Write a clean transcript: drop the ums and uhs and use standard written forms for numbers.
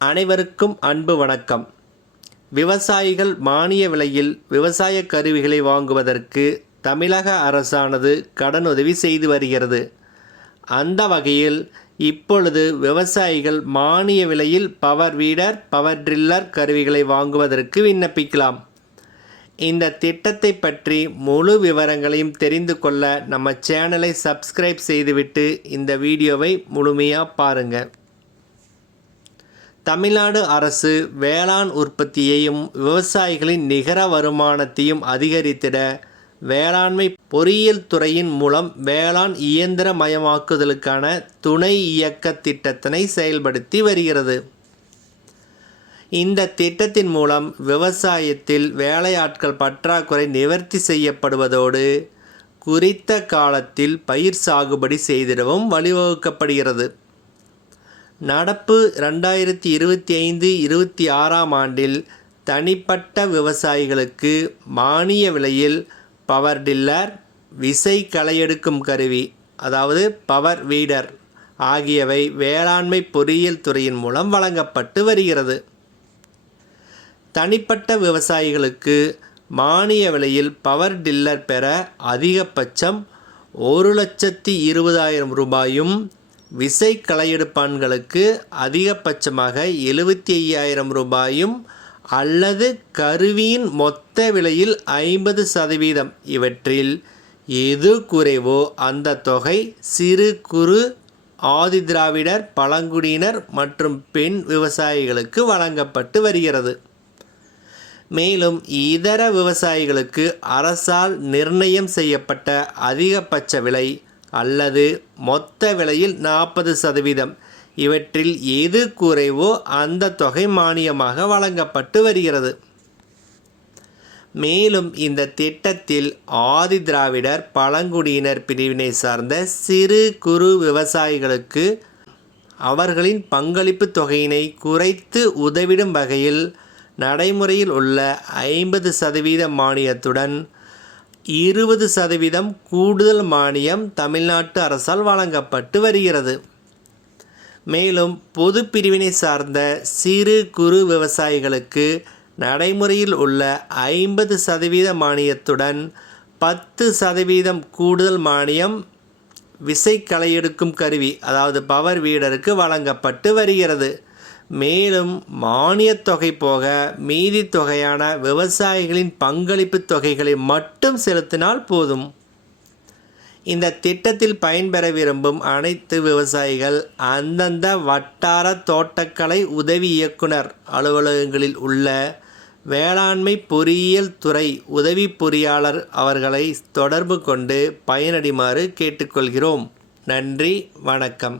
அனைவருக்கும் அன்பு வணக்கம். விவசாயிகள் மானிய விலையில் விவசாய கருவிகளை வாங்குவதற்கு தமிழக அரசானது கடனுதவி செய்து வருகிறது. அந்த வகையில் இப்பொழுது விவசாயிகள் மானிய விலையில் பவர் வீடர், பவர் டில்லர் கருவிகளை வாங்குவதற்கு விண்ணப்பிக்கலாம். இந்த திட்டத்தை பற்றி முழு விவரங்களையும் தெரிந்து கொள்ள நம்ம சேனலை சப்ஸ்கிரைப் செய்துவிட்டு இந்த வீடியோவை முழுமையாக பாருங்கள். தமிழ்நாடு அரசு வேளாண் உற்பத்தியையும் விவசாயிகளின் நிகர வருமானத்தையும் அதிகரித்திட வேளாண்மை பொறியியல் துறையின் மூலம் வேளாண் இயந்திரமயமாக்குதலுக்கான துணை இயக்க திட்டத்தினை செயல்படுத்தி வருகிறது. இந்த திட்டத்தின் மூலம் விவசாயத்தில் வேலையாட்கள் பற்றாக்குறை நிவர்த்தி செய்யப்படுவதோடு குறித்த காலத்தில் பயிர் சாகுபடி செய்திடவும் வழிவகுக்கப்படுகிறது. நடப்பு 2025-26 ஆண்டில் தனிப்பட்ட விவசாயிகளுக்கு மானிய விலையில் பவர் டில்லர், விசை களையெடுக்கும் கருவி அதாவது பவர் வீடர் ஆகியவை வேளாண்மை பொறியியல் துறையின் மூலம் வழங்கப்பட்டு வருகிறது. தனிப்பட்ட விவசாயிகளுக்கு மானிய விலையில் பவர் டில்லர் பெற அதிகபட்சம் 1,20,000 ரூபாயும், விசை களையெடுப்பான்களுக்கு அதிகபட்சமாக 75,000 ரூபாயும் அல்லது கருவியின் மொத்த விலையில் 50% இவற்றில் எது குறைவோ அந்த தொகை சிறு குறு ஆதிதிராவிடர், பழங்குடியினர் மற்றும் பெண் விவசாயிகளுக்கு வழங்கப்பட்டு வருகிறது. மேலும் இதர விவசாயிகளுக்கு அரசால் நிர்ணயம் செய்யப்பட்ட அதிகபட்ச விலை அல்லது மொத்த விலையில் 40% இவற்றில் எது குறைவோ அந்த தொகை மானியமாக வழங்கப்பட்டு வருகிறது. மேலும் இந்த திட்டத்தில் ஆதிதிராவிடர், பழங்குடியினர் பிரிவினை சார்ந்த சிறு குறு விவசாயிகளுக்கு அவர்களின் பங்களிப்பு தொகையினை குறைத்து உதவிடும் வகையில் நடைமுறையில் உள்ள 50% மானியத்துடன் 20% கூடுதல் மானியம் தமிழ்நாட்டு அரசால் வழங்கப்பட்டு வருகிறது. மேலும் பொது பிரிவினை சார்ந்த சிறு குறு விவசாயிகளுக்கு நடைமுறையில் உள்ள 50% மானியத்துடன் 10% கூடுதல் மானியம் விசை களையெடுக்கும் கருவி அதாவது பவர் வீடருக்கு வழங்கப்பட்டு வருகிறது. மேலும் மானியத் தொகை போக மீதி தொகையான விவசாயிகளின் பங்களிப்பு தொகைகளை மட்டும் செலுத்தினால் போதும். இந்த திட்டத்தில் பயன்பெற விரும்பும் அனைத்து விவசாயிகள் அந்தந்த வட்டார தோட்டக்கலை உதவி இயக்குனர் அலுவலகங்களில் உள்ள வேளாண்மை பொறியியல் துறை உதவி பொறியாளர் அவர்களை தொடர்பு கொண்டு பயனடைமாறு கேட்டுக்கொள்கிறோம். நன்றி, வணக்கம்.